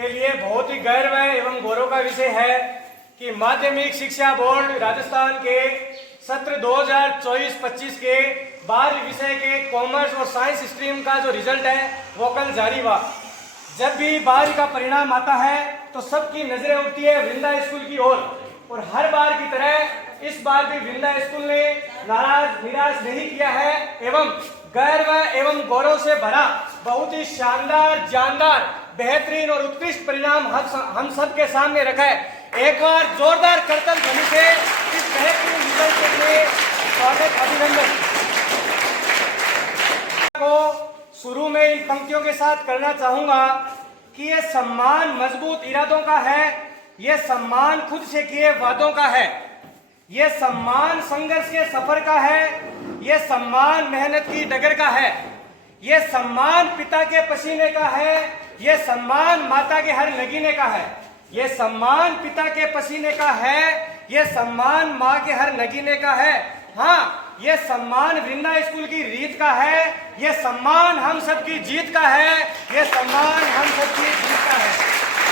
के लिए बहुत ही गर्व एवं गौरव का विषय है कि माध्यमिक शिक्षा बोर्ड राजस्थान के सत्र 2024-25 के 12 विषय के कॉमर्स और साइंस स्ट्रीम का जो रिजल्ट है वो कल जारी हुआ। जब भी 12 का परिणाम आता है तो सबकी नजरें उठती है वृंदा स्कूल की ओर, और हर बार की तरह इस बार भी वृंदा स्कूल ने निराश नहीं किया है एवं गर्व एवं गौरव से भरा बहुत ही शानदार, जानदार, बेहतरीन और उत्कृष्ट परिणाम हम सब के सामने रखा है। एक बार जोरदार करतल ध्वनि से इस बेहतरीन रिजल्ट के लिए स्वागत, अभिनंदन को शुरू में इन पंक्तियों के साथ करना चाहूंगा कि ये सम्मान मजबूत इरादों का है, ये सम्मान खुद से किए वादों का है, ये सम्मान संघर्ष के सफर का है, ये सम्मान मेहनत की डगर का है, ये सम्मान पिता के पसीने का है, ये सम्मान माता के हर नगीने का है, ये सम्मान पिता के पसीने का है, ये सम्मान माँ के हर नगीने का है। हाँ, ये सम्मान वृंदा स्कूल की रीत का है, ये सम्मान हम सबकी जीत का है, ये सम्मान हम सबकी जीत का है।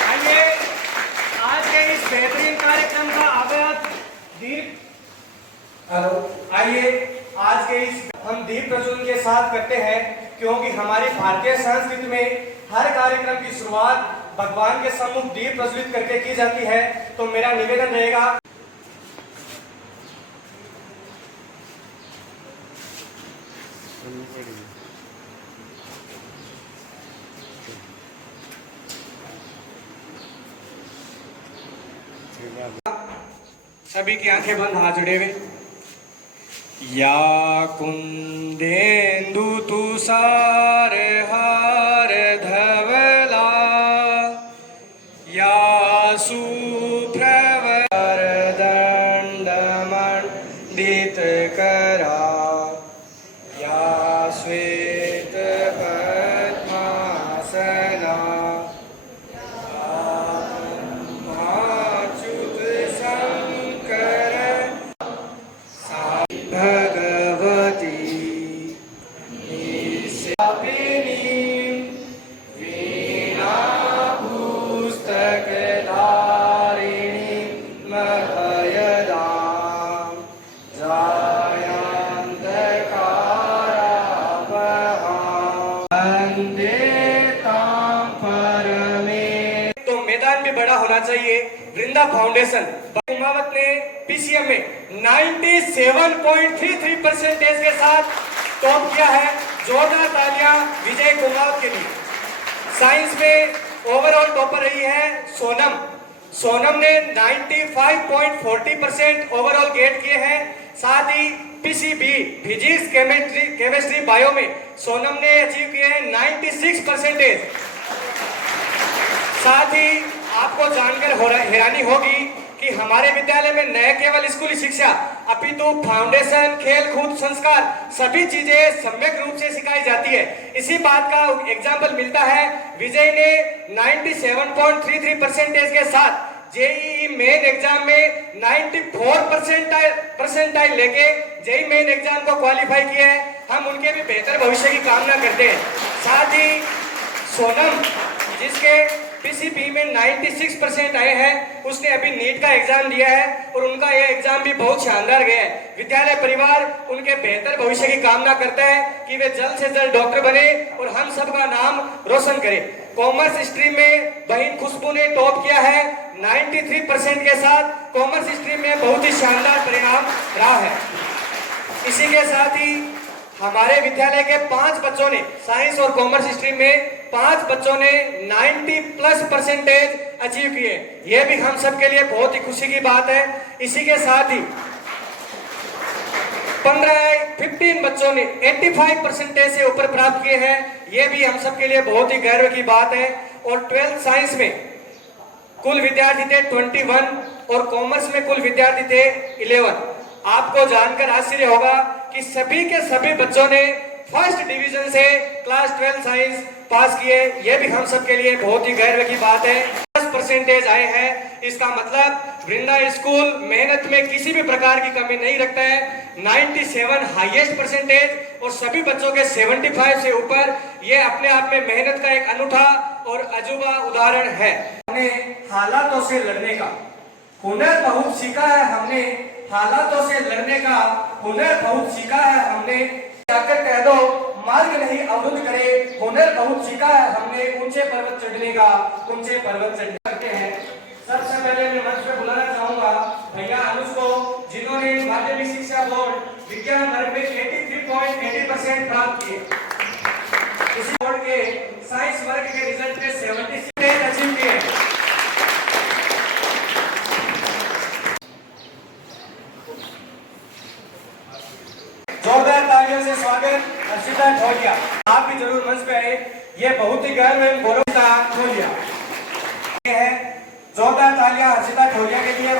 आइए आज के इस बेहतरीन कार्यक्रम का आगाज आज के इस हम दीप प्रज्वलन के साथ करते हैं, क्योंकि हमारी भारतीय संस्कृति में हर कार्यक्रम की शुरुआत भगवान के सम्मुख दीप प्रज्वलित करके की जाती है। तो मेरा निवेदन रहेगा सभी की आंखें बंद, हाथ जुड़े हुए। या कुंदेन्दु तुषार हार धवला, या सुप्रवर दंड मंडित करा, या श्वेत पद्मासना, बड़ा होना चाहिए। वृंदा फाउंडेशन कुमावत ने पीसीएम में 97.33% के साथ टॉप किया है। जोरदार तालियां विजय कुमावत के लिए। साइंस में ओवरऑल टॉपर रही है सोनम ने 95.40% ओवरऑल गेट किए हैं। साथ ही पीसीबी फिजिक्स केमिस्ट्री बायो में सोनम ने अचीव किए हैं 96%। साथ ही आपको जानकर हैरानी होगी कि हमारे विद्यालय में न केवल स्कूली शिक्षा अपितु फाउंडेशन, खेल कूद, संस्कार सभी चीजें सम्यक रूप से सिखाई जाती है। इसी बात का एग्जाम्पल मिलता है। विजय ने 97.33% के साथ जेईई मेन एग्जाम में 94% लेके जेईई मेन एग्जाम को क्वालिफाई किया है। हम उनके भी बेहतर भविष्य की कामना करते हैं। साथ ही सोनम जिसके पीसीबी में 96% आए हैं, उसने अभी नीट का एग्जाम दिया है और उनका यह एग्जाम भी बहुत शानदार गया है। विद्यालय परिवार उनके बेहतर भविष्य की कामना करता है कि वे जल्द से जल्द डॉक्टर बने और हम सबका नाम रोशन करें। कॉमर्स स्ट्रीम में बहन खुशबू ने टॉप किया है 93% के साथ। कॉमर्स स्ट्रीम में बहुत ही शानदार परिणाम रहा है। इसी के साथ ही हमारे विद्यालय के 5 बच्चों ने साइंस और कॉमर्स स्ट्रीम में 5 बच्चों ने 90+% अचीव किए। यह भी हम सब के लिए बहुत ही खुशी की बात है। इसी के साथ ही 15 बच्चों ने 85% से ऊपर प्राप्त किए हैं। यह भी हम सब के लिए बहुत ही गर्व की बात है। और 12th साइंस में कुल विद्यार्थी थे 21 और कॉमर्स में कुल विद्यार्थी थे 11। आपको जानकर आश्चर्य होगा कि सभी के सभी बच्चों ने फर्स्ट डिवीजन से क्लास 12 साइंस पास किए। यह भी हम सब के लिए बहुत ही गर्व की बात है। 10% आए हैं, इसका मतलब वृंदा स्कूल मेहनत में किसी भी प्रकार की कमी नहीं रखता है। 97 हाईएस्ट परसेंटेज और सभी बच्चों के 75 से ऊपर, ये अपने आप में मेहनत का एक अनूठा और अजूबा उदाहरण है। हमने हालातों से लड़ने का हुनर बहुत सीखा है, हमने हालातों से लड़ने का हुनर बहुत सीखा है, हमने जाकर कह दो मार्ग नहीं अवरुद्ध करे, हुनर बहुत सीखा है हमने ऊंचे पर्वत चढ़ने का, ऊंचे पर्वत चढ़ने करते हैं। सबसे पहले मैं मंच पे बुलाना चाहूंगा भैया अनुज को, जिन्होंने माध्यमिक शिक्षा बोर्ड विज्ञान वर्ग में 83.80% प्राप्त किए। इसी बोर्ड के साइंस वर्ग के रिजल्ट में 76 अचीव किए। जोरदार तालियों से स्वागत हर्षिता ढोलिया। आप भी जरूर मंच पे आए, ये बहुत ही गर्व एवं गौरव का ढोलिया है। जोरदार तालियां हर्षिता ढोलिया के लिए।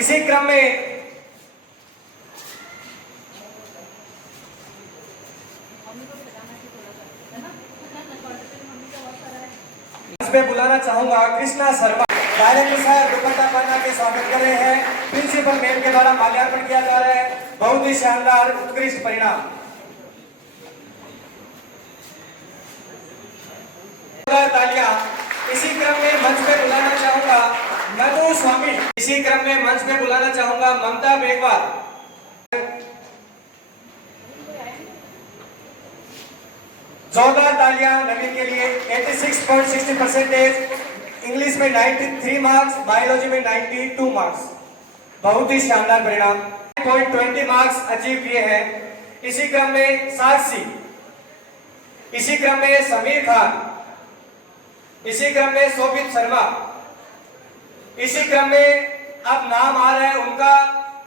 इसी क्रम में मैं बुलाना चाहूंगा कृष्णा शर्मा, डायरेक्टर साहब दुपट्टा पहना के स्वागत कर रहे हैं। प्रिंसिपल मैम के द्वारा माल्यार्पण किया जा रहा है। बहुत ही शानदार उत्कृष्ट परिणाम। तालियां। इसी क्रम में मंच पे बुलाना चाहूंगा मधु स्वामी। इसी क्रम में मंच पे बुलाना चाहूंगा ममता बेगवाल। जोरदार तालियां नवीन के लिए। 86.60%, इंग्लिश में 93 मार्क्स, बायोलॉजी में 92 मार्क्स। बहुत ही शानदार परिणाम। 20 मार्क्स अचीव किए हैं। इसी क्रम में साक्षी, इसी क्रम में समीर खान, इसी क्रम में शोभित शर्मा, इसी क्रम में अब नाम आ रहा है उनका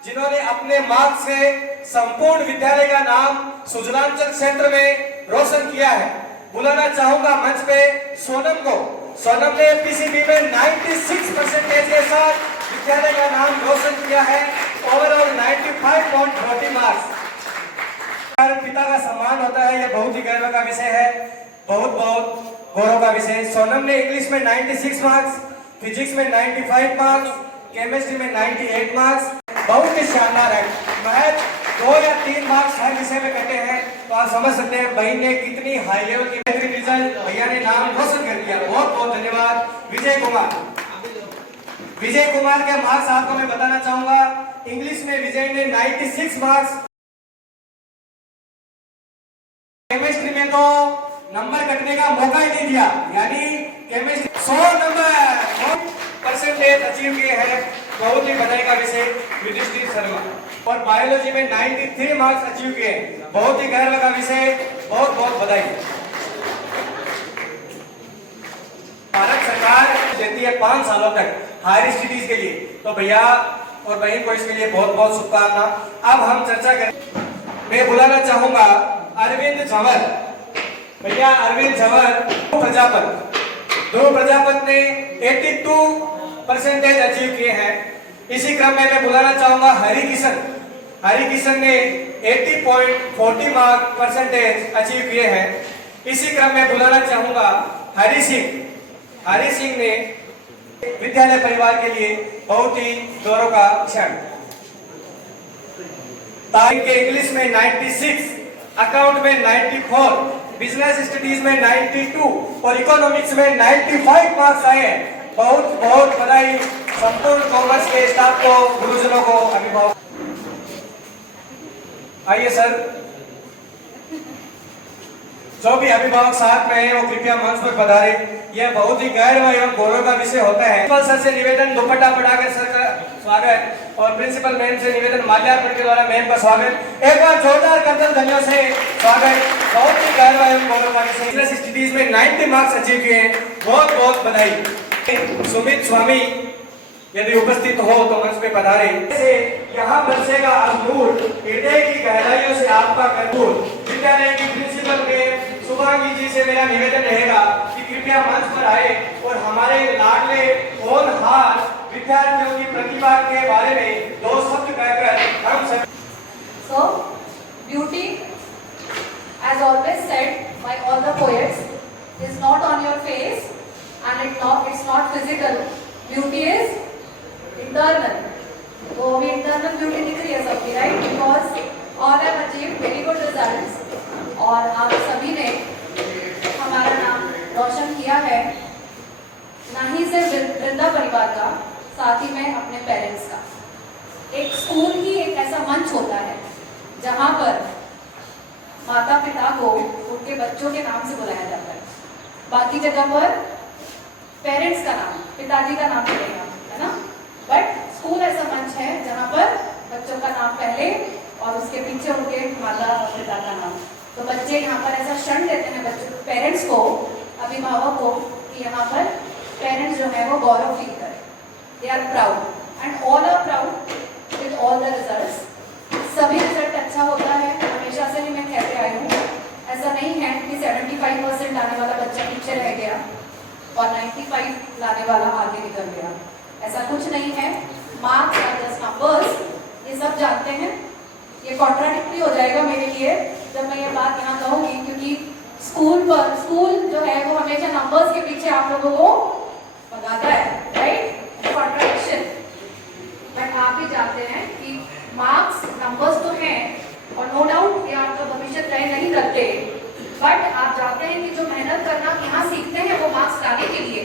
जिन्होंने अपने मार्क्स से संपूर्ण विद्यालय का नाम सुजलांचल क्षेत्र में रोशन किया है। बुलाना चाहूंगा मंच पे सोनम को। सोनम ने पीसीबी में 96% के साथ विद्यालय का नाम रोशन किया है। Overall 95.40 marks. पिता का सम्मान होता है, यह बहुत ही गर्व का विषय है, बहुत बहुत गौरव का विषय। सोनम ने इंग्लिश में 96 मार्क्स, फिजिक्स में 95 मार्क्स, केमिस्ट्री में 98 मार्क्स। बहुत ही शानदार है। महज 2 या 3 मार्क्स हर विषय में कटे हैं, तो आप समझ सकते हैं बहन ने कितनी हाई लेवल की बेहतरीन रिजल्ट भैया ने नाम रोशन कर दिया। बहुत बहुत धन्यवाद। विजय कुमार, विजय कुमार के मार्क्स आपको मैं बताना चाहूंगा। इंग्लिश में विजय ने 96 मार्क्स, केमिस्ट्री में तो नंबर कटने का मौका ही नहीं दिया, यानी केमिस्ट्री 100 नंबर परसेंटेज अचीव किए हैं। बहुत ही बधाई का विषय युधिष्ठिर शर्मा। और बायोलॉजी में 93 मार्क्स अचीव किए, बहुत ही गर्व का विषय, बहुत बहुत बधाई। भारत सरकार देती है 5 सालों तक हायर स्टडीज के लिए, तो भैया और बहन को इसके लिए बहुत बहुत शुभकामना। अब हम चर्चा करें। मैं बुलाना चाहूंगा अरविंद झंवर। भैया अरविंद झंवर ध्रुव प्रजापत ने 82% अचीव किए हैं। इसी क्रम में मैं बुलाना चाहूंगा हरि किशन ने 80.40 परसेंटेज अचीव किए हैं। इसी क्रम में बुलाना चाहूंगा हरि सिंह ने विद्यालय परिवार के लिए बहुत ही गौरव का क्षण। तारीख के इंग्लिश में 96, अकाउंट में 94, बिजनेस स्टडीज में 92 और इकोनॉमिक्स में 95 मार्क्स आए हैं। बहुत बहुत बधाई संपूर्ण कॉमर्स के स्टाफ को, गुरुजनों को, अभिभावक। आइए सर, जो भी अभिभावक साथ में हैं वो कृपया मंच पर पधारे। यह बहुत ही गर्व एवं गौरव का विषय होता है। प्रिंसिपल सर से निवेदन दुपट्टा पढ़ाकर सर का स्वागत और प्रिंसिपल मैम से निवेदन माल्यार्पण के द्वारा मैम का स्वागत। एक बार जोरदार करतल ध्वनियों से स्वागत। बहुत ही गर्व एवं गौरव का विषय। बिजनेस स्टडीज में 90 मार्क्स अचीव किए, बहुत बहुत बधाई। सुमित स्वामी यदि उपस्थित हो तो मंच पे पधारे। यहाँ बरसेगा अंगूर, हृदय की गहराइयों से आपका कर्पूर। विद्यालय की प्रिंसिपल में शुभांगी जी से मेरा निवेदन रहेगा कि कृपया मंच पर आए और हमारे लाडले होनहार विद्यार्थियों की प्रतिभा के बारे में 2 शब्द कहकर हम सब। So, beauty, as always said by all the poets, is not on your face and it's not physical. Beauty is internal. तो अभी इंटरनल ब्यूटी दिख रही है सबकी, राइट? बिकॉज ऑल आर चुनिंदा परिवार का, साथ ही में अपने पेरेंट्स का। एक स्कूल ही एक ऐसा मंच होता है जहाँ पर माता पिता को उनके बच्चों के नाम से बुलाया जाता है। बाकी जगह पर पेरेंट्स का नाम, पिताजी का नाम चलेगा, है ना। बट स्कूल ऐसा मंच है जहाँ पर बच्चों का नाम पहले और उसके पीछे उनके माता और पिता का नाम। तो बच्चे यहाँ पर ऐसा क्षण देते हैं बच्चों पेरेंट्स को, अभिभावक को, कि यहाँ पर पेरेंट्स जो है वो गौरव फील करें, they are proud and all are proud with all the results. सभी रिजल्ट अच्छा होता है, हमेशा से भी मैं कहते आई हूँ। ऐसा नहीं है कि 75% लाने वाला बच्चा पीछे रह गया और 95 लाने वाला आगे निकल गया, ऐसा कुछ नहीं है। मार्क्स और जस्ट नंबर्स, ये सब जानते हैं। ये कॉन्ट्राडिक्टरी हो जाएगा मेरे लिए जब मैं ये बात यहाँ कहूँगी, क्योंकि स्कूल जो है वो हमेशा नंबर्स के पीछे आप लोगों को भगाता है, राइट, कॉन्ट्राडिक्शन। बट आप भी जानते हैं कि मार्क्स नंबर्स तो हैं और नो डाउट ये आपका भविष्य तय नहीं करते, बट आप जानते हैं कि जो मेहनत करना यहाँ सीखते हैं वो मार्क्स लाने के लिए,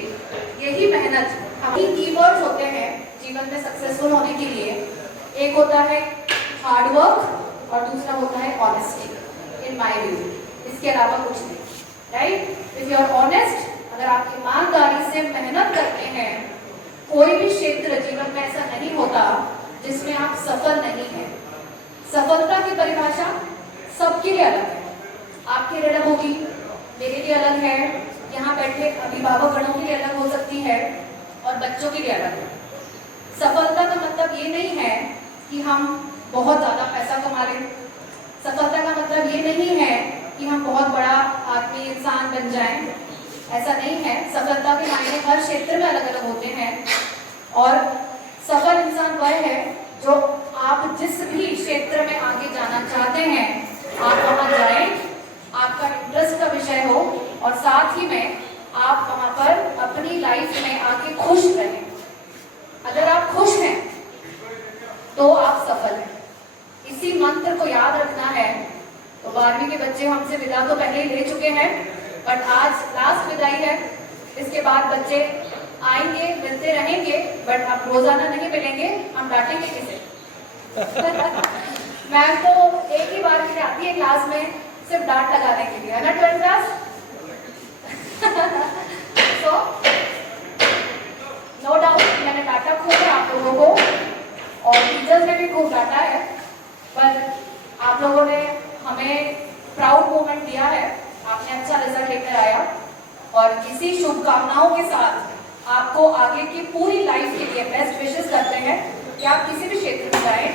यही मेहनत हमारी कीवर्ड्स होते हैं जीवन में सक्सेसफुल होने के लिए। एक होता है हार्ड वर्क और दूसरा होता है ऑनेस्टी, इन माय व्यू। इसके अलावा कुछ नहीं, right. If you are honest, अगर आप ईमानदारी से मेहनत करते हैं, कोई भी क्षेत्र जीवन में ऐसा नहीं होता जिसमें आप सफल नहीं हैं। सफलता की परिभाषा सबके लिए अलग है, आपके लिए अलग होगी, मेरे लिए अलग है, यहाँ बैठे अभिभावक गणों के लिए अलग हो सकती है और बच्चों के लिए अलग है। सफलता का मतलब ये नहीं है कि हम बहुत ज़्यादा पैसा कमा लें। सफलता का मतलब ये नहीं है कि हम बहुत बड़ा आदमी इंसान बन जाएं, ऐसा नहीं है। सफलता के मायने हर क्षेत्र में अलग अलग होते हैं और सफल इंसान वह है जो आप जिस भी क्षेत्र में आगे जाना चाहते हैं आप वहाँ जाएं, आपका इंटरेस्ट का विषय हो और साथ ही में आप वहाँ पर अपनी लाइफ में आगे खुश रहें। अगर आप खुश हैं तो आप सफल हैं। इसी मंत्र को याद रखना है। तो 12वीं के बच्चे हमसे विदा तो पहले ही ले चुके हैं, बट आज लास्ट विदाई है। इसके बाद बच्चे आएंगे, मिलते रहेंगे, बट अब रोजाना नहीं मिलेंगे, हम डांटेंगे किसे। मैम तो एक ही बार के लिए आती है क्लास में, सिर्फ डांट लगाने के लिए, है ना 12th क्लास। तो नो डाउट मैंने डांटा खूब है आप लोगों को और टीचर्स ने भी खूब डांटा है, पर आप लोगों ने हमें प्राउड मोमेंट दिया है। आपने अच्छा रिजल्ट लेकर आया और इसी शुभकामनाओं के साथ आपको आगे की पूरी लाइफ के लिए बेस्ट विशेस करते हैं कि आप किसी भी क्षेत्र में जाएं,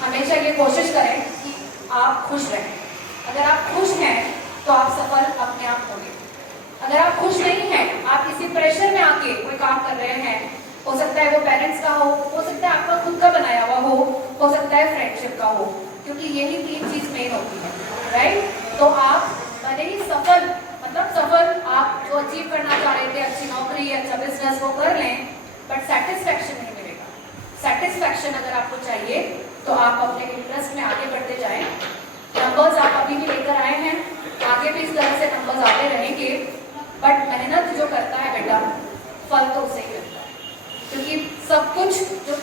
हमेशा ये कोशिश करें कि आप खुश रहें। अगर आप खुश हैं तो आप सफल अपने आप होंगे। अगर आप खुश नहीं हैं, आप किसी प्रेशर में आके कोई काम कर रहे हैं, हो सकता है वो पेरेंट्स का हो सकता है आपका खुद का बनाया हुआ हो सकता है फ्रेंडशिप का हो, क्योंकि यही 3 चीज मेन होती है, राइट। तो आप भले ही सफल, मतलब सफल आप जो अचीव करना चाह रहे थे, अच्छी नौकरी, अच्छा बिजनेस, वो कर लें, बट सेटिस्फैक्शन नहीं मिलेगा। सेटिस्फैक्शन अगर आपको चाहिए तो आप अपने इंटरेस्ट में आगे बढ़ते जाएं। नंबर्स आप अभी भी लेकर आए हैं, आगे भी इस तरह से नंबर्स आते रहेंगे, बट मेहनत जो करता है बेटा, फल तो उसे ही मिलता है, क्योंकि सब कुछ जो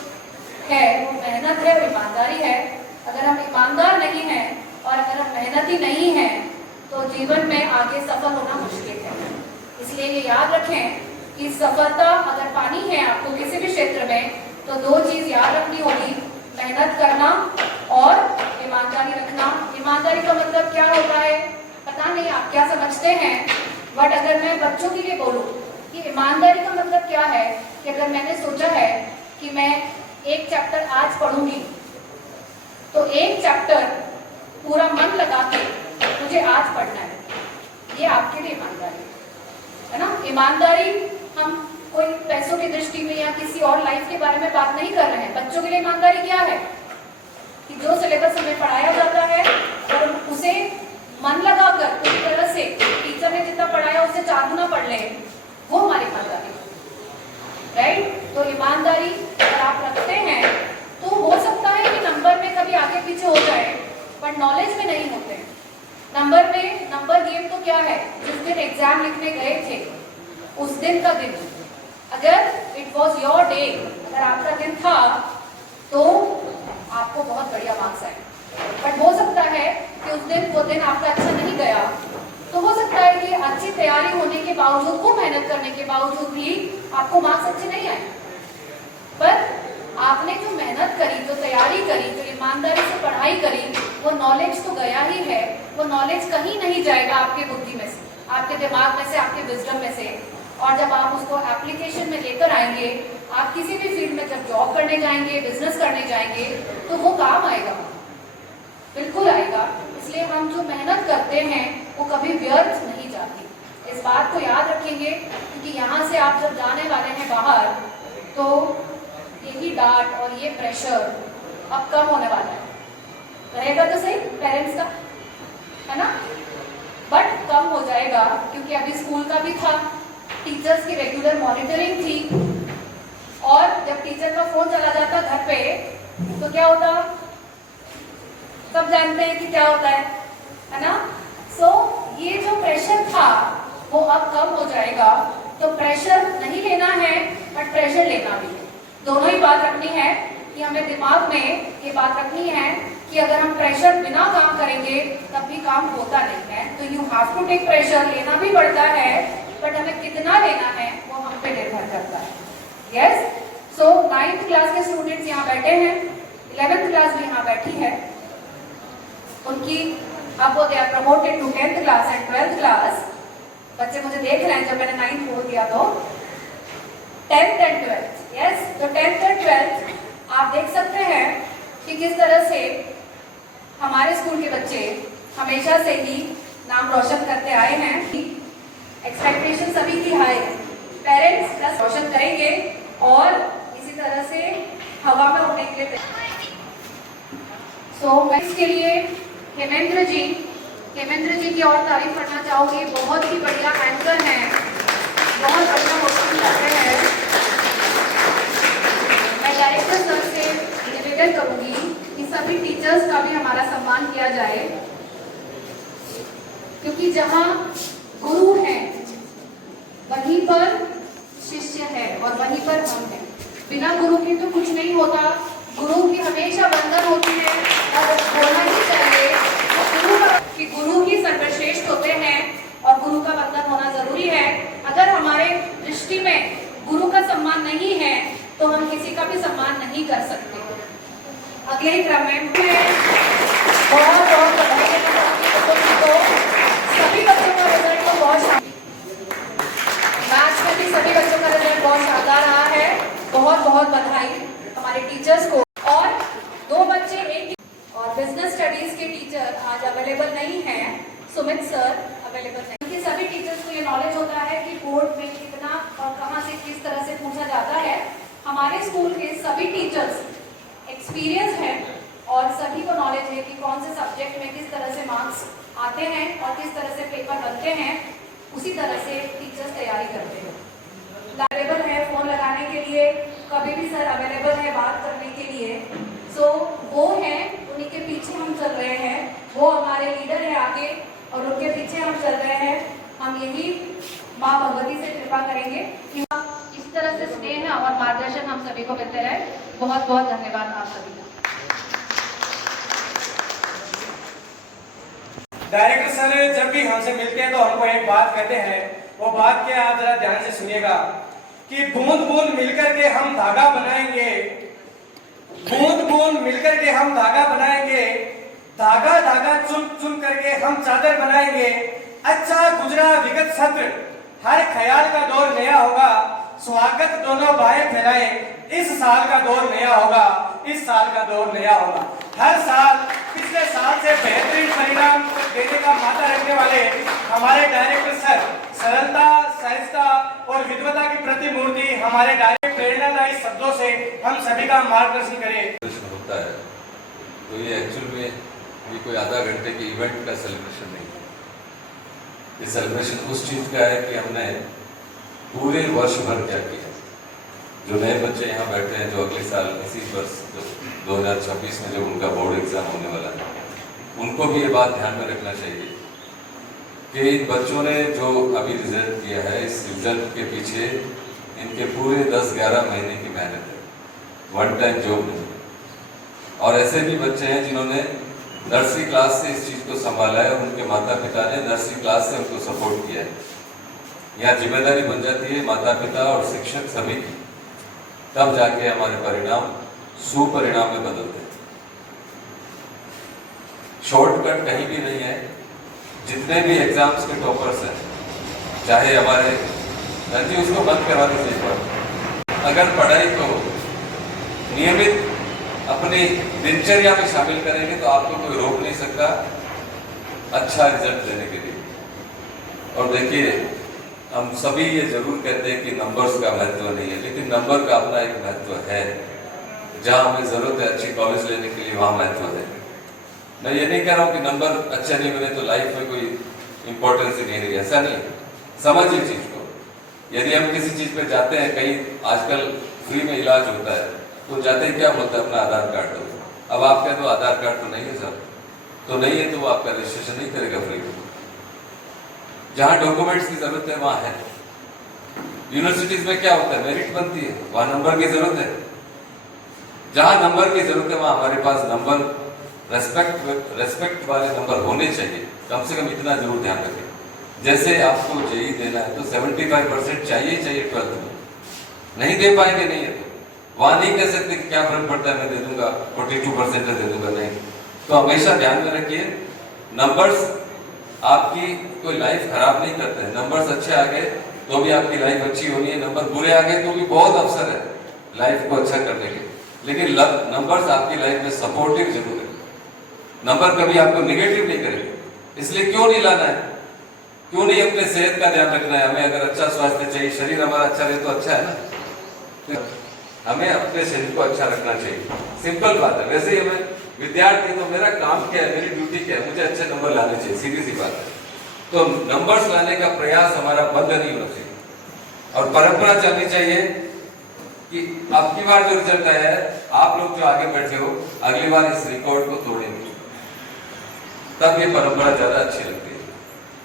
है वो मेहनत है और ईमानदारी है। अगर हम ईमानदार नहीं हैं और अगर हम मेहनती नहीं हैं तो जीवन में आगे सफल होना मुश्किल है। इसलिए ये याद रखें कि सफलता अगर पानी है आपको किसी भी क्षेत्र में, तो 2 चीज याद रखनी होगी, मेहनत करना और ईमानदारी रखना। ईमानदारी का मतलब क्या होता है पता नहीं आप क्या समझते हैं, बट अगर मैं बच्चों के लिए बोलूं कि ईमानदारी का मतलब क्या है, कि अगर मैंने सोचा है कि मैं एक चैप्टर आज पढ़ूंगी तो एक चैप्टर पूरा मन लगा के मुझे आज पढ़ना है, ये आपके लिए ईमानदारी है ना। ईमानदारी हम कोई पैसों की दृष्टि में या किसी और लाइफ के बारे में बात नहीं कर रहे हैं। बच्चों के लिए ईमानदारी क्या है कि जो सिलेबस हमें पढ़ाया जाता है और उसे मन लगाकर पूरी तरह से टीचर ने जितना पढ़ाया उससे 4 गुना पढ़ लें, वो हमारी ईमानदारी, राइट। तो ईमानदारी अगर आप रखते हैं तो हो सकता है कि नंबर में कभी आगे पीछे हो जाए, पर नॉलेज में नहीं होते। नंबर गेम तो क्या है, जिस दिन एग्जाम लिखने गए थे उस दिन का दिन अगर इट वॉज योर डे, अगर आपका दिन था, तो आपको बहुत बढ़िया मार्क्स आए। बट हो सकता है कि उस दिन वो दिन आपका अच्छा नहीं गया, तो हो सकता है कि अच्छी तैयारी होने के बावजूद, खूब मेहनत करने के बावजूद भी आपको मार्क्स अच्छे नहीं आए। पर आपने जो मेहनत करी, जो तैयारी करी, जो ईमानदारी से पढ़ाई करी, वो नॉलेज तो गया ही है। वो नॉलेज कहीं नहीं जाएगा आपके बुद्धि में से, आपके दिमाग में से, आपके विजडम में से। और जब आप उसको एप्लीकेशन में लेकर आएंगे, आप किसी भी फील्ड में जब जॉब करने जाएंगे, बिजनेस करने जाएंगे, तो वो काम आएगा, बिल्कुल आएगा। इसलिए हम जो मेहनत करते हैं वो कभी व्यर्थ नहीं जाती। इस बात को याद रखेंगे, क्योंकि यहाँ से आप जब जाने वाले हैं बाहर, तो यही डांट और ये प्रेशर अब कम होने वाला है। रहेगा तो सही पेरेंट्स का, है ना, बट कम हो जाएगा, क्योंकि अभी स्कूल का भी था, टीचर्स की रेगुलर मॉनिटरिंग थी। और जब टीचर का फोन चला जाता घर पे, तो क्या होता, सब जानते हैं कि क्या होता है ना। सो ये जो प्रेशर था वो अब कम हो जाएगा। तो प्रेशर नहीं लेना है, बट प्रेशर लेना भी है। दोनों ही बात रखनी है कि हमें दिमाग में ये बात रखनी है कि अगर हम प्रेशर बिना काम करेंगे तब भी काम होता नहीं है। तो you have to take pressure, लेना भी पड़ता है, बट हमें कितना लेना है वो हम पे निर्भर करता है। यस, सो 9th क्लास के स्टूडेंट्स यहाँ बैठे हैं, 11th क्लास भी यहाँ बैठी है। उनकी अब वो they are promoted to 10th class and 12th class. बच्चे मुझे देख रहे हैं, जब मैंने 9th बोल दिया तो 10th एंड 12th। यस, तो 10th एंड 12th आप देख सकते हैं कि किस तरह से हमारे स्कूल के बच्चे हमेशा से ही नाम रोशन करते आए हैं। एक्सपेक्टेशन सभी की हाई है, पेरेंट्स प्लस रोशन करेंगे और इसी तरह से हवा में उड़ने के लिए। सो मैं इसके लिए हेमेंद्र जी की और तारीफ करना चाहूँगी। बहुत ही बढ़िया एंकर हैं, बहुत बढ़िया होस्टिंग करते हैं। मैं डायरेक्टर सर से निवेदन करूँगी कि सभी टीचर्स का भी हमारा सम्मान किया जाए, क्योंकि जहाँ गुरु हैं वहीं पर शिष्य है और वहीं पर हम हैं। बिना गुरु के तो कुछ नहीं होता। गुरु की हमेशा वंदन होती है और होना ही चाहिए कि गुरु ही सर्वश्रेष्ठ होते हैं और गुरु का वंदन होना जरूरी है। अगर हमारे दृष्टि में गुरु का सम्मान नहीं है तो हम किसी का भी सम्मान नहीं कर सकते। अगले ही क्रम में बहुत बहुत बधाई देना चाहूँगी तो सभी बच्चों का रिजल्ट तो बहुत मैथ्स में भी सभी बच्चों का रिजल्ट बहुत शानदार रहा है। बहुत बहुत बधाई हमारे टीचर्स को। और 2 बच्चे एक और बिजनेस स्टडीज के टीचर आज अवेलेबल नहीं हैं, सुमित सर अवेलेबल नहीं, क्योंकि सभी टीचर्स को ये नॉलेज होता है कि बोर्ड में कितना और कहाँ से किस तरह से पूछा जाता है। हमारे स्कूल के सभी टीचर्स एक्सपीरियंस हैं और सभी को नॉलेज है कि कौन से सब्जेक्ट में किस तरह से मार्क्स आते हैं और किस तरह से पेपर बनते हैं। उसी तरह से टीचर्स तैयारी करते हैं। अवेलेबल है फोन लगाने के लिए, कभी भी सर अवेलेबल है बात करने के लिए। सो वो हैं, उन्हीं के पीछे हम चल रहे हैं, वो हमारे लीडर है आगे और उनके पीछे हम चल रहे हैं। हम यही माँ भगवती से कृपा करेंगे कि इस तरह से स्नेह और मार्गदर्शन हम सभी को मिलते रहे। बहुत बहुत धन्यवाद आप सभी का। डायरेक्टर सर जब भी हमसे मिलते हैं तो हमको एक बात कहते हैं, वो बात क्या आप जरा ध्यान से सुनिएगा कि बूंद बूंद मिलकर के हम धागा बनाएंगे, बूंद बूंद मिलकर के हम धागा बनाएंगे, धागा धागा चुन चुन करके हम चादर बनाएंगे। अच्छा गुजरा विगत सत्र, हर ख्याल का दौर नया होगा, स्वागत दोनों बाहें फैलाए, इस साल का दौर नया होगा, इस साल का दौर नया होगा। हर साल पिछले साल से बेहतरीन परिणाम देने का माता रखने वाले हमारे डायरेक्टर सर सरलता, सहजता और विद्वता की प्रतिमूर्ति हमारे डायरेक्टर प्रेरणादायी शब्दों से हम सभी का मार्गदर्शन करें। होता है तो ये एक्चुअल में ये कोई आधा घंटे के इवेंट का सेलिब्रेशन नहीं है। ये सेलिब्रेशन उस चीज का है कि हमने पूरे वर्ष भर क्या किया। जो नए बच्चे यहाँ बैठे हैं, जो अगले साल इसी वर्ष 2026 में जब उनका बोर्ड एग्जाम होने वाला है, उनको भी ये बात ध्यान में रखना चाहिए कि इन बच्चों ने जो अभी रिजल्ट दिया है, इस रिजल्ट के पीछे इनके पूरे 10-11 महीने की मेहनत है, वन टाइम जॉब नहीं। और ऐसे भी बच्चे हैं जिन्होंने नर्सरी क्लास से इस चीज़ को संभाला है और उनके माता पिता ने नर्सरी क्लास से उनको सपोर्ट किया है। यहाँ जिम्मेदारी बन जाती है माता पिता और शिक्षक सभी की, तब जाके हमारे परिणाम सुपरिणाम में बदलते हैं। शॉर्टकट कहीं भी नहीं है। जितने भी एग्जाम्स के टॉपर्स हैं, चाहे हमारे जी उसको बंद करवा दीजिए पर, अगर पढ़ाई को नियमित अपनी दिनचर्या में शामिल करेंगे तो आपको कोई रोक नहीं सकता अच्छा रिजल्ट देने के लिए। और देखिए, हम सभी ये जरूर कहते हैं कि नंबर्स का महत्व नहीं है, लेकिन नंबर का अपना एक महत्व है। जहां हमें जरूरत है अच्छी कॉलेज लेने के लिए, वहां महत्व है। मैं ये नहीं कह रहा हूं कि नंबर अच्छे नहीं मिले तो लाइफ में कोई इंपॉर्टेंस ही नहीं रही, ऐसा नहीं। समझिए चीज को। यदि हम किसी चीज पे जाते हैं, कहीं आजकल फ्री में इलाज होता है, तो जाते ही क्या बोलते हैं, अपना आधार कार्ड दो। अब आप कह दो आधार कार्ड तो नहीं है सर, तो नहीं है तो वो आपका रजिस्ट्रेशन नहीं करेगा फ्री में। जहां डॉक्यूमेंट्स की जरूरत है वहां है। यूनिवर्सिटीज में क्या होता है, मेरिट बनती है, वहां नंबर की जरूरत है। जहां नंबर की जरूरत है वहां हमारे पास नंबर रेस्पेक्ट वाले नंबर होने चाहिए। कम से कम इतना जरूर ध्यान रखें। जैसे आपको जेई देना है तो 75% चाहिए 12th में, नहीं दे पाएंगे नहीं है तो वहां नहीं कह सकते कि क्या फर्क पड़ता है, मैं दे दूंगा 42% दे दूंगा, नहीं। तो हमेशा ध्यान में रखिए, नंबर्स आपकी कोई लाइफ खराब नहीं करते हैं। नंबर्स अच्छे आ गए तो भी आपकी लाइफ अच्छी होनी है, नंबर बुरे आ गए तो भी बहुत अवसर है लाइफ को अच्छा करने के, लेकिन नंबर्स आपकी लाइफ में सपोर्टिव जरूर है। नंबर कभी आपको निगेटिव नहीं करेंगे। इसलिए क्यों नहीं लाना है, क्यों नहीं अपने सेहत का ध्यान रखना है। हमें अगर अच्छा स्वास्थ्य चाहिए, शरीर हमारा अच्छा रहे तो अच्छा है ना। हमें अपने शरीर को अच्छा रखना चाहिए, सिंपल बात है। वैसे ही हमें विद्यार्थी, तो मेरा काम क्या है, मेरी ड्यूटी क्या है, मुझे अच्छे नंबर लाने चाहिए, सीधी सी बात है। तो नंबर्स लाने का प्रयास हमारा बंद नहीं होना चाहिए और परंपरा चलनी चाहिए कि अब की बार जो रिजल्ट आया है, आप लोग जो आगे बैठे हो अगली बार इस रिकॉर्ड को तोड़ेंगे, तब ये परंपरा ज्यादा अच्छी लगती है।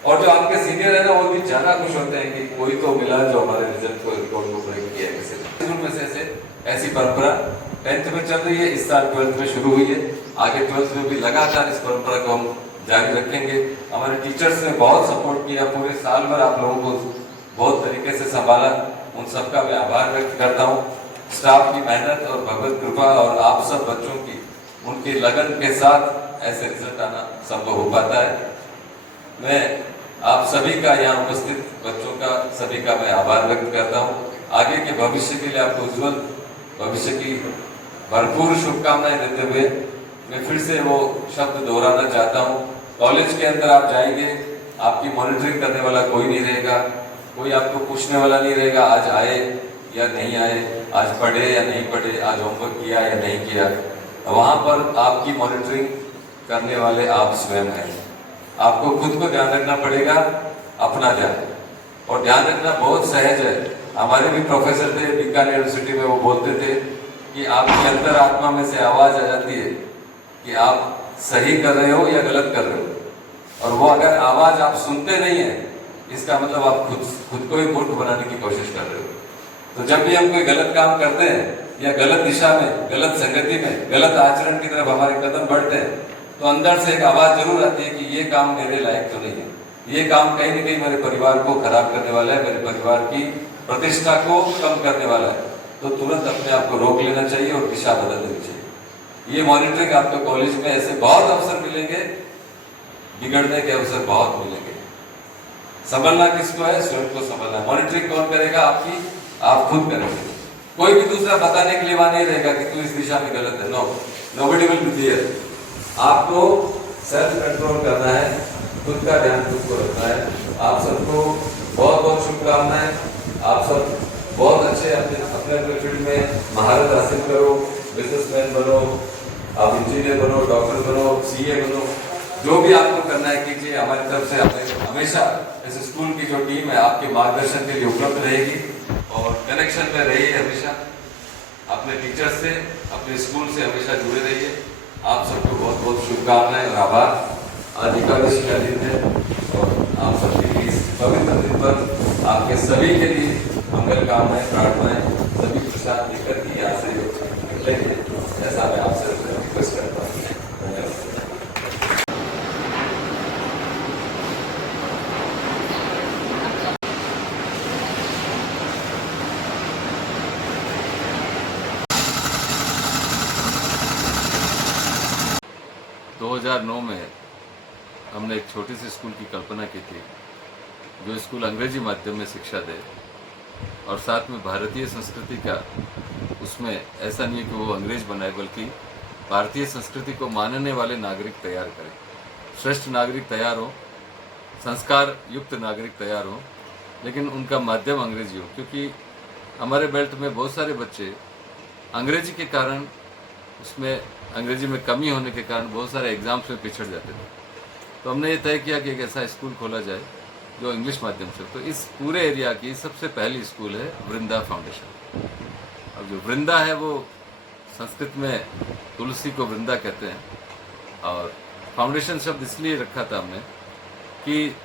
और जो आपके सीनियर है ना, वो भी ज्यादा खुश होते हैं कि कोई तो मिला जो हमारे रिजल्ट को रिकॉर्ड को ब्रेक किया है। में से ऐसी परंपरा 10th में चल रही है, इस साल 12th में शुरू हुई है, आगे 12th में भी लगातार इस परंपरा को हम जारी रखेंगे। हमारे टीचर्स ने बहुत सपोर्ट किया, पूरे साल भर आप लोगों को बहुत तरीके से संभाला, उन सबका मैं आभार व्यक्त करता हूँ। स्टाफ की मेहनत और भगवत कृपा और आप सब बच्चों की उनकी लगन के साथ ऐसे रिजल्ट आना संभव हो पाता है। मैं आप सभी का, यहाँ उपस्थित बच्चों का, सभी का मैं आभार व्यक्त करता हूँ। आगे के भविष्य के लिए आपको उज्जवल भविष्य की भरपूर शुभकामनाएं देते हुए मैं फिर से वो शब्द दोहराना चाहता हूँ। कॉलेज के अंदर आप जाएंगे, आपकी मॉनिटरिंग करने वाला कोई नहीं रहेगा, कोई आपको पूछने वाला नहीं रहेगा आज आए या नहीं आए, आज पढ़े या नहीं पढ़े, आज होमवर्क किया या नहीं किया। वहाँ पर आपकी मॉनिटरिंग करने वाले आप स्वयं हैं। आपको खुद को ध्यान रखना पड़ेगा, अपना ध्यान, और ध्यान रखना बहुत सहज है। हमारे भी प्रोफेसर थे बीकानेर यूनिवर्सिटी में, वो बोलते थे कि आपके अंदर आत्मा में से आवाज आ जाती है कि आप सही कर रहे हो या गलत कर रहे हो, और वो अगर आवाज आप सुनते नहीं है, इसका मतलब आप खुद को ही मूर्ख बनाने की कोशिश कर रहे हो। तो जब भी हम कोई गलत काम करते हैं या गलत दिशा में, गलत संगति में, गलत आचरण की तरफ हमारे कदम बढ़ते हैं, तो अंदर से एक आवाज जरूर आती है कि ये काम मेरे लायक तो नहीं है, ये काम कहीं ना कहीं मेरे परिवार को खराब करने वाला है, मेरे परिवार की प्रतिष्ठा को कम करने वाला है। तो तुरंत अपने आप को रोक लेना चाहिए और दिशा बदल देनी चाहिए। ये मॉनिटरिंग आपको कॉलेज में ऐसे बहुत अवसर मिलेंगे, बिगड़ने के अवसर बहुत मिलेंगे। संभलना किसको है, स्वयं को संभलना। मॉनिटरिंग कौन करेगा आपकी, आप खुद करेंगे। कोई भी दूसरा बताने के लिए वहां नहीं रहेगा कि तू इस दिशा में गलत है। No, nobody will be there. आपको सेल्फ कंट्रोल करना है, खुद का ध्यान खुद को रखना है। आप सबको बहुत बहुत शुभकामनाएं। आप सब बहुत अच्छे अपने फील्ड में महारत हासिल करो, बिजनेसमैन बनो, आप इंजीनियर बनो, डॉक्टर बनो, सीए बनो, जो भी आपको करना है कीजिए। हमारी तरफ से हमेशा इस स्कूल की जो टीम है आपके मार्गदर्शन के लिए उपलब्ध रहेगी और कनेक्शन में रहिए हमेशा अपने टीचर से, अपने स्कूल से हमेशा जुड़े रहिए। आप सबको बहुत बहुत शुभकामनाएं और आभार। आज एकादशी का दिन है और आप सबके इस पवित्र दिन पर आपके सभी के लिए मंगल कामनाएं प्रार्थनाएं सभी प्रसाद लेकर के यहाँ से निकलेंगे, ऐसा मैं आपसे रिक्वेस्ट करता हूँ। धन्यवाद। दो 2009 में हमने एक छोटी सी स्कूल की कल्पना की थी, जो स्कूल अंग्रेजी माध्यम में शिक्षा दे और साथ में भारतीय संस्कृति का, उसमें ऐसा नहीं कि वो अंग्रेज बनाए बल्कि भारतीय संस्कृति को मानने वाले नागरिक तैयार करें, श्रेष्ठ नागरिक तैयार हो, संस्कार युक्त नागरिक तैयार हो, लेकिन उनका माध्यम अंग्रेजी हो, क्योंकि हमारे बेल्ट में बहुत सारे बच्चे अंग्रेजी के कारण, उसमें अंग्रेजी में कमी होने के कारण बहुत सारे एग्जाम्स में पिछड़ जाते थे। तो हमने ये तय किया कि एक ऐसा स्कूल खोला जाए जो इंग्लिश माध्यम से। तो इस पूरे एरिया की सबसे पहली स्कूल है वृंदा फाउंडेशन। अब जो वृंदा है वो संस्कृत में तुलसी को वृंदा कहते हैं, और फाउंडेशन शब्द इसलिए रखा था हमने कि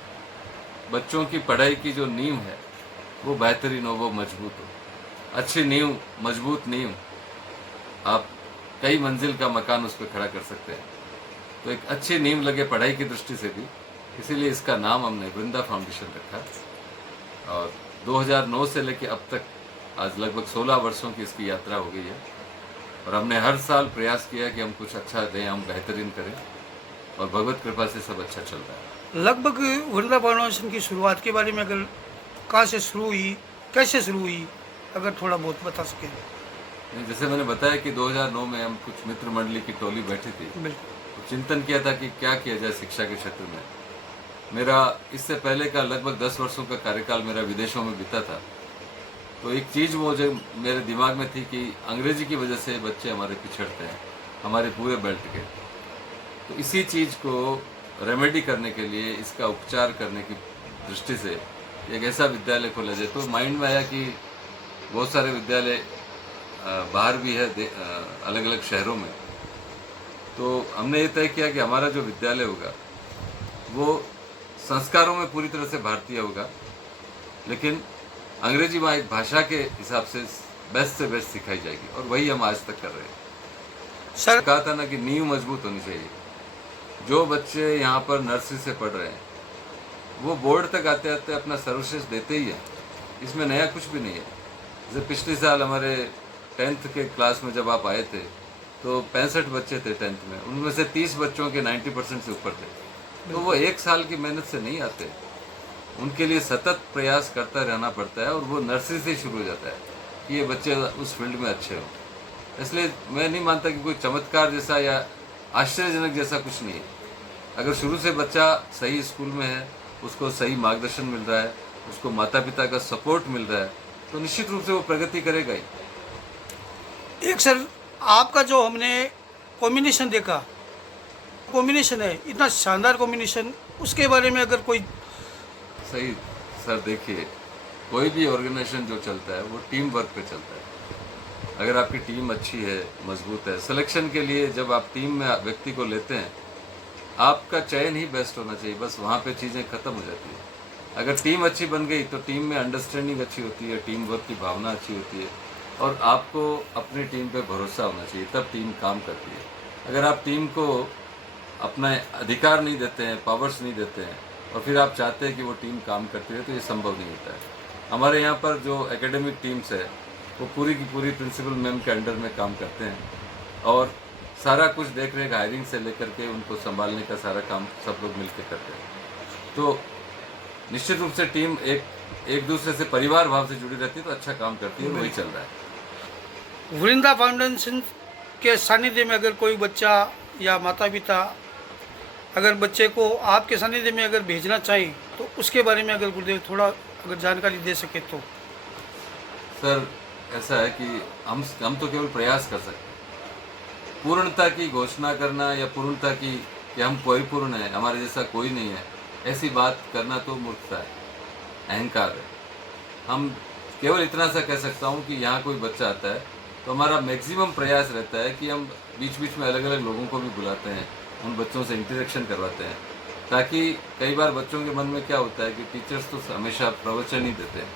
बच्चों की पढ़ाई की जो नींव है वो बेहतरीन हो, वो मजबूत हो। अच्छी नींव, मजबूत नींव, आप कई मंजिल का मकान उस पर खड़ा कर सकते हैं। तो एक अच्छी नींव लगे पढ़ाई की दृष्टि से भी, इसीलिए इसका नाम हमने वृंदा फाउंडेशन रखा। और 2009 से लेकर अब तक आज लगभग 16 वर्षों की इसकी यात्रा हो गई है, और हमने हर साल प्रयास किया कि हम कुछ अच्छा दें, हम बेहतरीन करें, और भगवत कृपा से सब अच्छा चल रहा है। लगभग वृंदा फाउंडेशन की शुरुआत के बारे में अगर कहाँ से शुरू हुई, कैसे शुरू हुई, अगर थोड़ा बहुत बता सकें। जैसे मैंने बताया कि 2009 में हम कुछ मित्र मंडली की टोली बैठी थी, तो चिंतन किया था कि क्या किया जाए शिक्षा के क्षेत्र में। मेरा इससे पहले का लगभग 10 वर्षों का कार्यकाल मेरा विदेशों में बीता था। तो एक चीज़ वो जो मेरे दिमाग में थी कि अंग्रेजी की वजह से बच्चे हमारे पिछड़ते हैं, हमारे पूरे बेल्ट के। तो इसी चीज़ को रेमेडी करने के लिए, इसका उपचार करने की दृष्टि से एक ऐसा विद्यालय खोला जाए। तो माइंड में आया कि बहुत सारे विद्यालय बाहर भी है, अलग अलग शहरों में। तो हमने ये तय किया कि हमारा जो विद्यालय होगा वो संस्कारों में पूरी तरह से भारतीय होगा, लेकिन अंग्रेजी वहाँ एक भाषा के हिसाब से बेस्ट सिखाई जाएगी, और वही हम आज तक कर रहे हैं। सर कहा था ना कि नींव मजबूत होनी चाहिए। जो बच्चे यहाँ पर नर्सरी से पढ़ रहे हैं वो बोर्ड तक आते आते अपना सर्वश्रेष्ठ देते ही है, इसमें नया कुछ भी नहीं है। जैसे पिछले साल हमारे 10th के क्लास में जब आप आए थे तो 65 बच्चे थे 10th में, उनमें से 30 बच्चों के 90% से ऊपर थे। तो वो एक साल की मेहनत से नहीं आते, उनके लिए सतत प्रयास करता रहना पड़ता है, और वो नर्सरी से ही शुरू हो जाता है कि ये बच्चे उस फील्ड में अच्छे हों। इसलिए मैं नहीं मानता कि कोई चमत्कार जैसा या आश्चर्यजनक जैसा कुछ नहीं है। अगर शुरू से बच्चा सही स्कूल में है, उसको सही मार्गदर्शन मिल रहा है, उसको माता पिता का सपोर्ट मिल रहा है, तो निश्चित रूप से वो प्रगति करेगा ही। एक सर, आपका जो हमने कॉम्बिनेशन देखा, कॉम्बिनेशन है इतना शानदार कॉम्बिनेशन, उसके बारे में अगर कोई। सही सर, देखिए कोई भी ऑर्गेनाइजेशन जो चलता है वो टीम वर्क पे चलता है। अगर आपकी टीम अच्छी है, मजबूत है, सिलेक्शन के लिए जब आप टीम में व्यक्ति को लेते हैं, आपका चयन ही बेस्ट होना चाहिए, बस वहाँ पे चीज़ें खत्म हो जाती है। अगर टीम अच्छी बन गई तो टीम में अंडरस्टैंडिंग अच्छी होती है, टीम वर्क की भावना अच्छी होती है, और आपको अपनी टीम पे भरोसा होना चाहिए, तब टीम काम करती है। अगर आप टीम को अपना अधिकार नहीं देते हैं, पावर्स नहीं देते हैं, और फिर आप चाहते हैं कि वो टीम काम करती है, तो ये संभव नहीं होता है। हमारे यहाँ पर जो एकेडमिक टीम्स है वो पूरी की पूरी प्रिंसिपल मैम के अंडर में काम करते हैं, और सारा कुछ देख रेख हायरिंग से लेकर के उनको संभालने का सारा काम सब लोग मिलकर करते हैं। तो निश्चित रूप से टीम एक दूसरे से परिवार भाव से जुड़ी रहती है, तो अच्छा काम करती है, वही चल रहा है। वृंदा फाउंडेशन के सानिध्य में अगर कोई बच्चा या माता पिता अगर बच्चे को आपके सानिध्य में अगर भेजना चाहें, तो उसके बारे में अगर गुरुदेव थोड़ा अगर जानकारी दे सके तो। सर, ऐसा है कि हम तो केवल प्रयास कर सकते हैं। पूर्णता की घोषणा करना या पूर्णता की कि हम परिपूर्ण हैं, हमारे जैसा कोई नहीं है, ऐसी बात करना तो मूर्खता है, अहंकार है। हम केवल इतना सा कह सकता हूँ कि यहाँ कोई बच्चा आता है तो हमारा मैक्सिमम प्रयास रहता है कि हम बीच बीच में अलग अलग लोगों को भी बुलाते हैं, उन बच्चों से इंटरेक्शन करवाते हैं, ताकि कई बार बच्चों के मन में क्या होता है कि टीचर्स तो हमेशा प्रवचन ही देते हैं,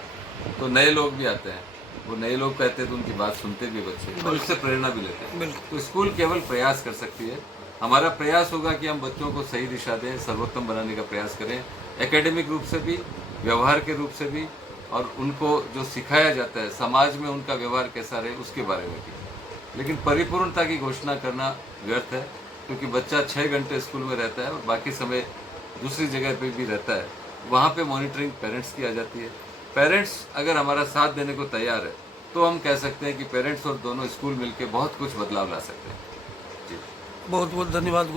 तो नए लोग भी आते हैं, वो नए लोग कहते हैं तो उनकी बात सुनते भी बच्चे और उससे प्रेरणा भी लेते हैं। बिल्कुल। तो स्कूल केवल प्रयास कर सकती है, हमारा प्रयास होगा कि हम बच्चों को सही दिशा दें, सर्वोत्तम बनाने का प्रयास करें, एकेडमिक रूप से भी, व्यवहार के रूप से भी, और उनको जो सिखाया जाता है समाज में उनका व्यवहार कैसा रहे उसके बारे में भी। लेकिन परिपूर्णता की घोषणा करना व्यर्थ है, क्योंकि बच्चा 6 घंटे स्कूल में रहता है और बाकी समय दूसरी जगह पे भी रहता है, वहाँ पे मॉनिटरिंग पेरेंट्स की आ जाती है। पेरेंट्स अगर हमारा साथ देने को तैयार है तो हम कह सकते हैं कि पेरेंट्स और दोनों स्कूल मिलकर बहुत कुछ बदलाव ला सकते हैं। जी बहुत बहुत धन्यवाद।